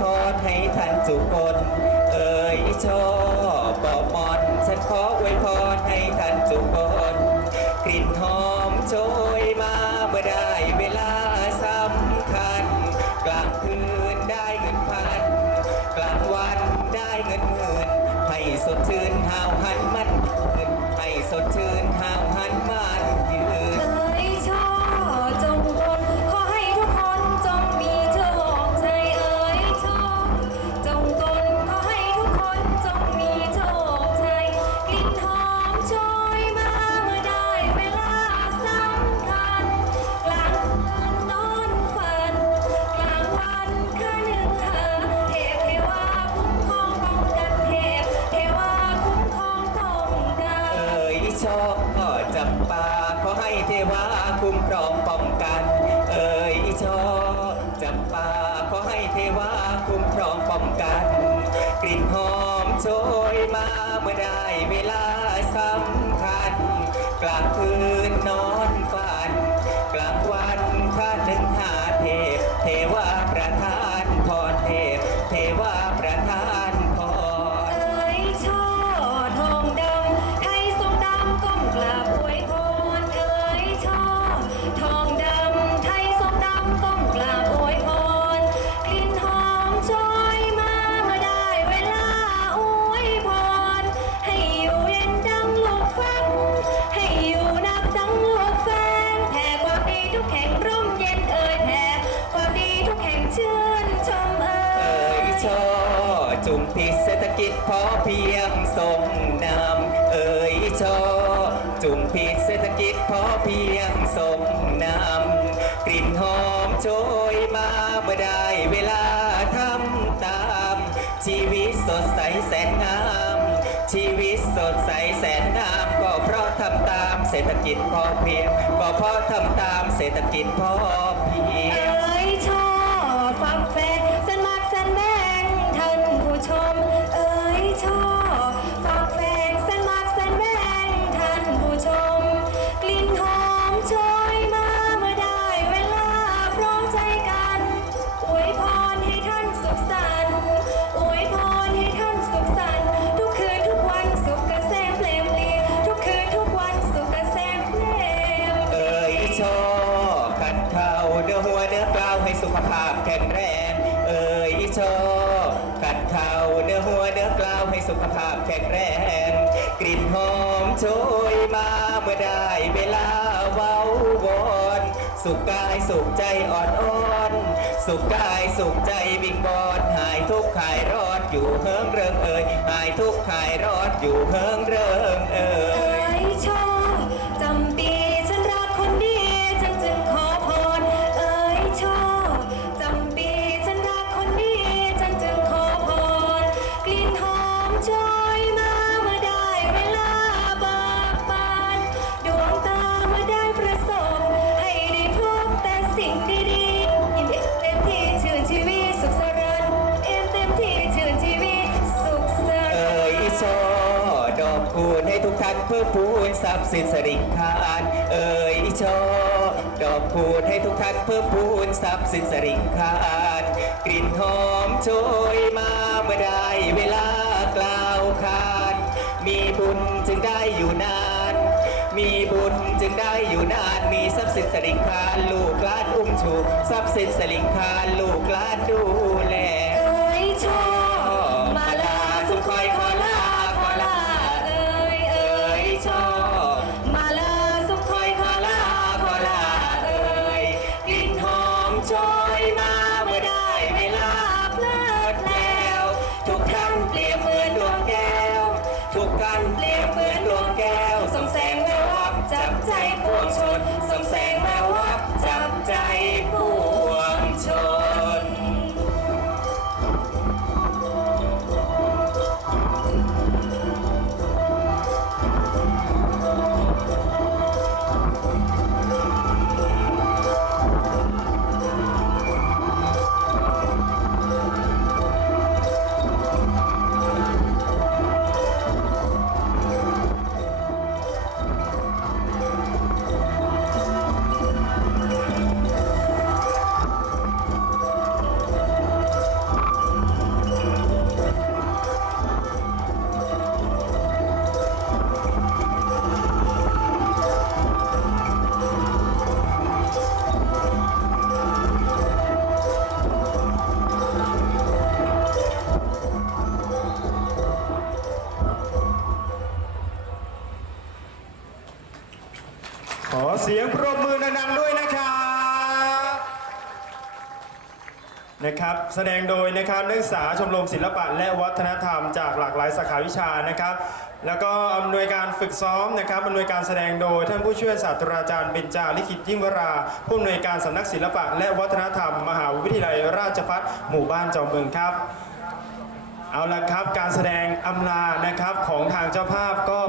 ทอให้ท่านสุกคน เอ่ยชอบบอมอนฉันขอไวยพร ชอบจับปาขอให้เทวาคุ้มครองป้องกัน เอ่ยชอบจับปาขอให้เทวาคุ้มครองป้องกัน กลิ่นหอมโชยมาเมื่อได้เวลาสำคัญ กลางคืนนอนฝัน กลางวันข้านึ่งหาเทพเทวาประทาน ช่อจุมพิษเศรษฐกิจพอเพียงทรงนำเอ่ยช่อจุมพิษเศรษฐกิจพอเพียงทรงนำกลิ่นหอมโชยมาเมื่อได้เวลาทำตาม ชีวิตสดใสแสนงาม ชีวิตสดใสแสนงามก็เพราะทำตามเศรษฐกิจพอเพียงก็เพราะทำตามเศรษฐกิจพอเพียง ภาพแข็งแรง เอ่ยโชอขัดเข่าเนื้อหัวเนื้อกล้าวให้สุขภาพแข็งแรง กลิ่นหอมโชยมาเมื่อได้เวลาเว้าวอนสุขกายสุขใจอ่อนอ่อนสุขกายสุขใจวิงบอนหายทุกข์หายรอดอยู่เฮิงเริงเอ่ยหายทุกข์หายรอดอยู่เฮิงเริงเอ่ย ให้ทุกท่านเพื่อพูนทรัพย์สินสริงคานเอ่ยชอดอกคูณให้ทุกท่านเพื่อพูนทรัพย์สินสริงคานกลิ่นหอมโชยมาเมื่อได้เวลากล่าวขานมีบุญจึงได้อยู่นาน มีบุญจึงได้อยู่นานมีทรัพย์สินสริงคานลูกหลานอุ้มชูทรัพย์สินสริงคานลูกหลาน นะครับแสดงโดยนะครับนักศึกษาชมรมศิลปะและวัฒนธรรมจากหลากหลายสาขาวิชานะครับ แล้วก็อำนวยการฝึกซ้อมนะครับอำนวยการแสดงโดยท่านผู้ช่วยศาสตราจารย์เบญจาลิขิตยิ่งวราผู้อำนวยการสำนักศิลปะและวัฒนธรรม มหาวิทยาลัยราชภัฏหมู่บ้านจอมเมืองครับ เอาละครับการแสดงอำลานะครับของทางเจ้าภาพก็